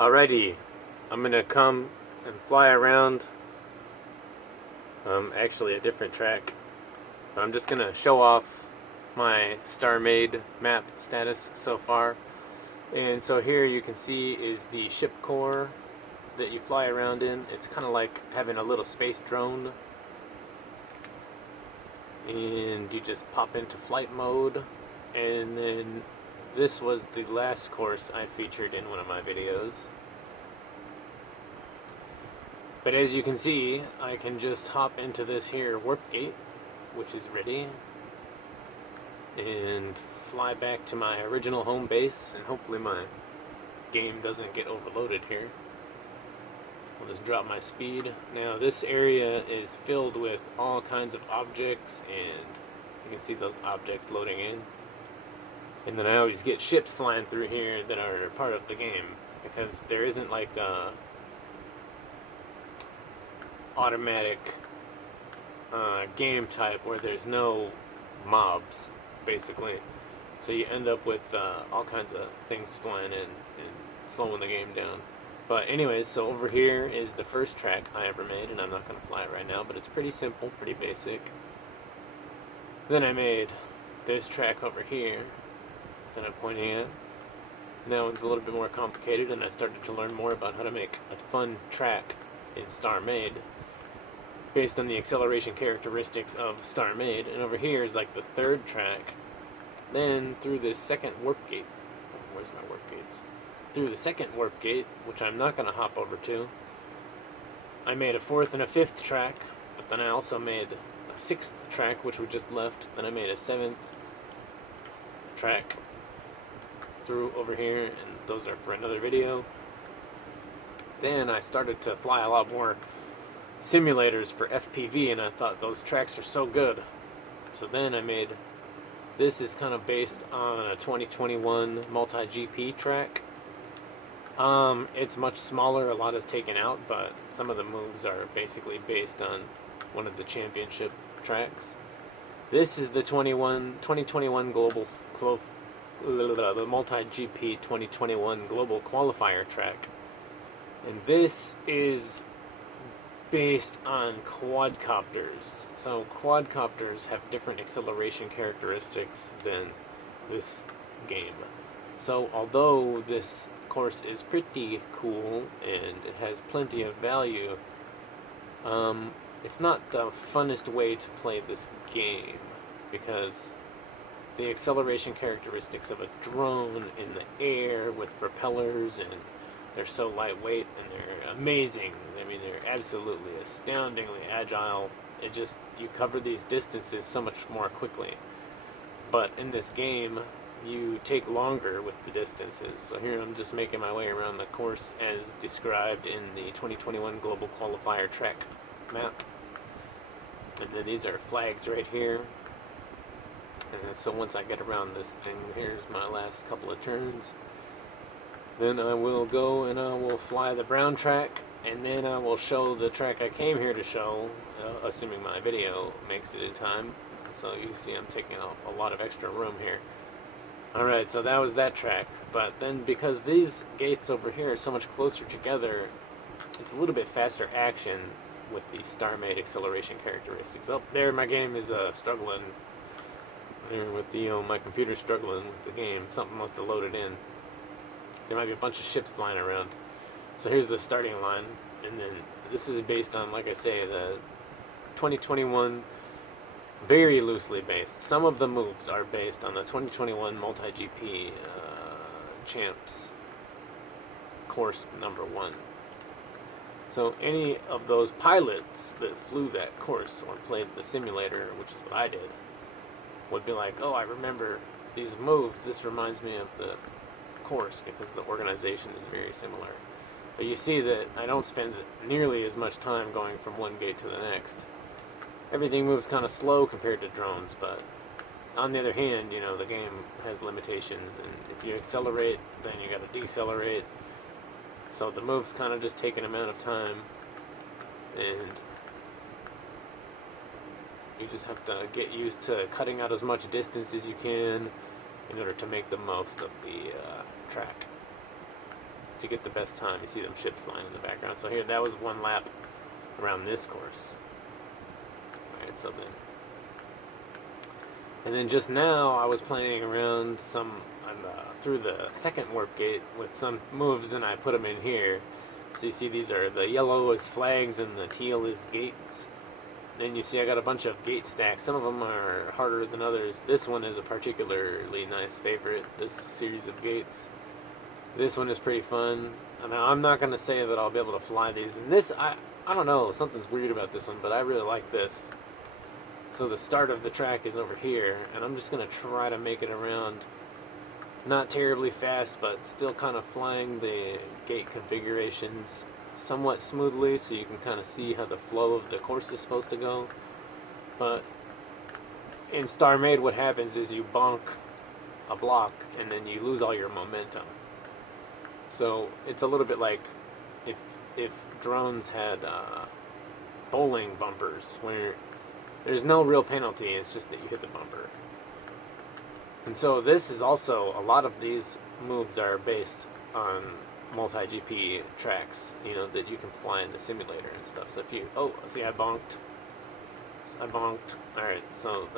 Alrighty, I'm gonna come and fly around, actually a different track. I'm just gonna show off my Starmade map status so far. And so here you can see is the ship core that you fly around in. It's kind of like having a little space drone. And you just pop into flight mode. And then this was the last course I featured in one of my videos. But as you can see, I can just hop into this here warp gate, which is ready, and fly back to my original home base, and hopefully my game doesn't get overloaded here. I'll just drop my speed. Now this area is filled with all kinds of objects, and you can see those objects loading in. And then I always get ships flying through here that are part of the game, because there isn't like a automatic game type where there's no mobs, basically. So you end up with all kinds of things flying in and slowing the game down. But anyways, so over here is the first track I ever made, and I'm not going to fly it right now, but it's pretty simple, pretty basic. Then I made this track over here that I'm pointing at. And that one's a little bit more complicated, and I started to learn more about how to make a fun track in Starmade based on the acceleration characteristics of Starmade. And over here is like the third track. Then through this second warp gate, where's my warp gates? Through the second warp gate, which I'm not going to hop over to, I made a fourth and a fifth track, but then I also made a sixth track, which we just left. Then I made a seventh track through over here, and those are for another video. Then I started to fly a lot more simulators for FPV, and I thought those tracks are so good. So then I made, this is kind of based on a 2021 multi-GP track. It's much smaller, a lot is taken out, but some of the moves are basically based on one of the championship tracks. This is the 2021 global the multi-GP 2021 global qualifier track. And this is based on quadcopters. So quadcopters have different acceleration characteristics than this game. So although this course is pretty cool and it has plenty of value, it's not the funnest way to play this game, because the acceleration characteristics of a drone in the air with propellers, and they're so lightweight and they're amazing. I mean, they're absolutely astoundingly agile. It just, you cover these distances so much more quickly. But in this game, you take longer with the distances. So here I'm just making my way around the course as described in the 2021 Global Qualifier track map. And then these are flags right here. And so once I get around this thing, here's my last couple of turns. Then I will go and I will fly the brown track, and then I will show the track I came here to show, assuming my video makes it in time. So you can see I'm taking a lot of extra room here. Alright, so that was that track. But then because these gates over here are so much closer together, it's a little bit faster action with the Starmade acceleration characteristics. Oh, there my game is struggling. There with the, my computer struggling with the game. Something must have loaded in. There might be a bunch of ships flying around. So here's the starting line, and then this is based on, like I say, the 2021, very loosely based. Some of the moves are based on the 2021 multi-GP champs course number 1. So any of those pilots that flew that course or played the simulator, which is what I did, would be like, oh, I remember these moves, this reminds me of the course, because the organization is very similar. But you see that I don't spend nearly as much time going from one gate to the next. Everything moves kind of slow compared to drones, but on the other hand, you know, the game has limitations, and if you accelerate, then you gotta decelerate. So the moves kind of just take an amount of time, and you just have to get used to cutting out as much distance as you can in order to make the most of the track. to get the best time. You see them ships flying in the background. So here, that was one lap around this course. Alright, so then... And then just now, I was playing around through the second warp gate with some moves, and I put them in here. So you see these are, the yellow is flags and the teal is gates. Then you see I got a bunch of gate stacks. Some of them are harder than others. This one is a particularly nice favorite, this series of gates. This one is pretty fun. Now, I'm not going to say that I'll be able to fly these. And this, I don't know, something's weird about this one, but I really like this. So the start of the track is over here, and I'm just going to try to make it around. Not terribly fast, but still kind of flying the gate configurations somewhat smoothly, so you can kind of see how the flow of the course is supposed to go. But in Starmade, what happens is you bonk a block, and then you lose all your momentum. So it's a little bit like if drones had bowling bumpers, where there's no real penalty, it's just that you hit the bumper. And so this is also, a lot of these moves are based on multi-GP tracks, you know, that you can fly in the simulator and stuff. So if you, oh, see, I bonked. Alright, so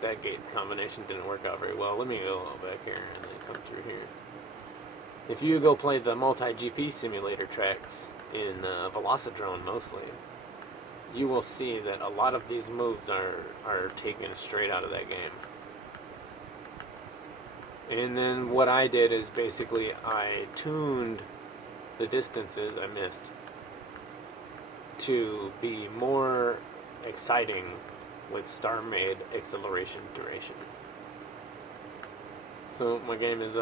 that gate combination didn't work out very well. Let me go back here and then come through here. If you go play the multi-GP simulator tracks in Velocidrone mostly, you will see that a lot of these moves are taken straight out of that game. And then what I did is basically I tuned the distances I missed to be more exciting with Starmade acceleration duration. So my game is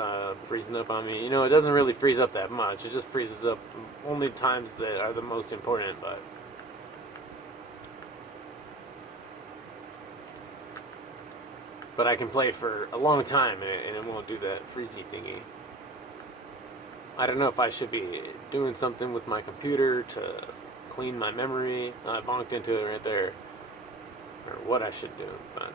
freezing up on me. You know, it doesn't really freeze up that much. It just freezes up only times that are the most important, but I can play for a long time and it won't do that freezy thingy. I don't know if I should be doing something with my computer to clean my memory. I bonked into it right there. Or what I should do, but...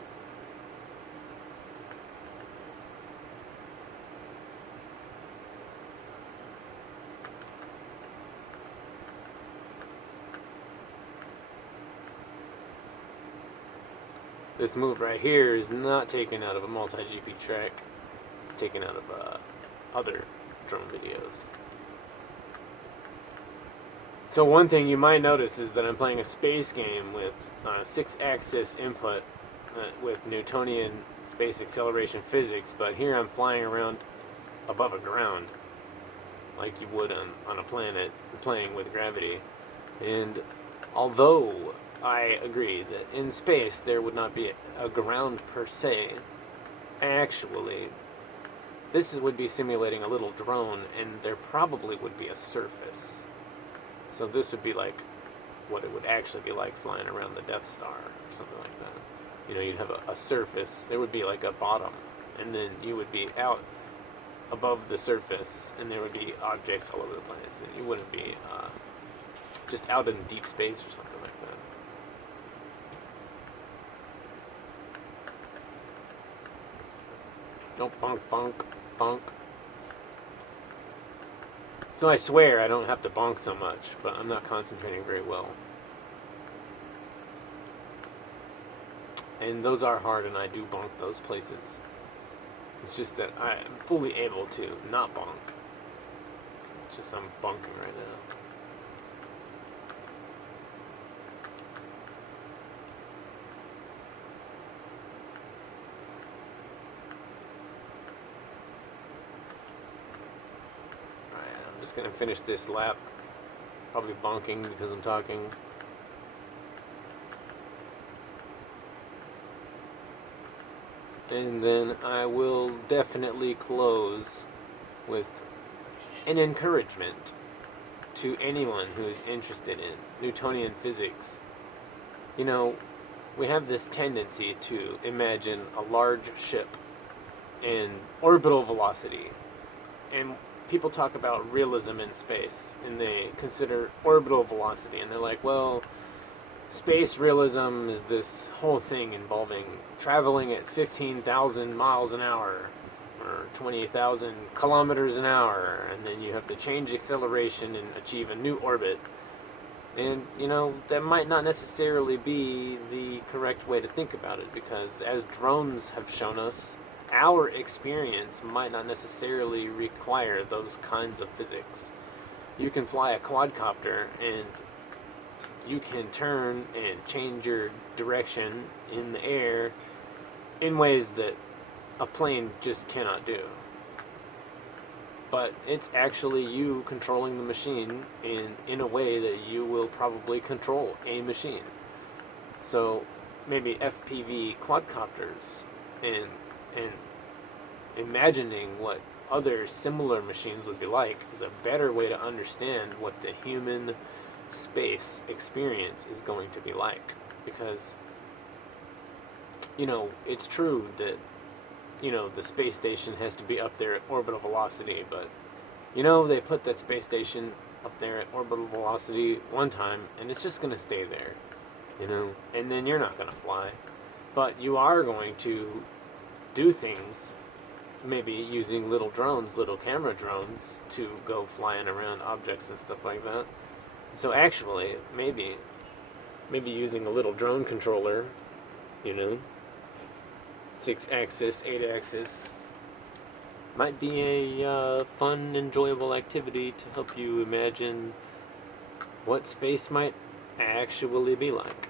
This move right here is not taken out of a multi-GP track. It's taken out of other drone videos. So one thing you might notice is that I'm playing a space game with 6-axis input with Newtonian space acceleration physics, but here I'm flying around above a ground like you would on a planet, playing with gravity. And although I agree that in space there would not be a ground per se, actually this would be simulating a little drone, and there probably would be a surface. So this would be like what it would actually be like flying around the Death Star or something like that. You know, you'd have a surface, there would be like a bottom, and then you would be out above the surface, and there would be objects all over the place, and you wouldn't be just out in deep space or something like that. Don't bonk, bonk, bonk. So I swear I don't have to bonk so much, but I'm not concentrating very well. And those are hard, and I do bonk those places. It's just that I'm fully able to not bonk. It's just I'm bonking right now. I'm just going to finish this lap, probably bonking because I'm talking. And then I will definitely close with an encouragement to anyone who is interested in Newtonian physics. You know, we have this tendency to imagine a large ship in orbital velocity, and people talk about realism in space, and they consider orbital velocity, and they're like, well, space realism is this whole thing involving traveling at 15,000 miles an hour, or or 20,000 kilometers an hour, and then you have to change acceleration and achieve a new orbit. And, that might not necessarily be the correct way to think about it, because as drones have shown us, our experience might not necessarily require those kinds of physics. You can fly a quadcopter and you can turn and change your direction in the air in ways that a plane just cannot do. But it's actually you controlling the machine in a way that you will probably control a machine. So maybe FPV quadcopters and imagining what other similar machines would be like is a better way to understand what the human space experience is going to be like. Because, it's true that the space station has to be up there at orbital velocity, but they put that space station up there at orbital velocity one time and it's just going to stay there, and then you're not going to fly. But you are going to do things, maybe using little camera drones, to go flying around objects and stuff like that. So actually, maybe using a little drone controller, 6-axis, 8-axis, might be a fun, enjoyable activity to help you imagine what space might actually be like.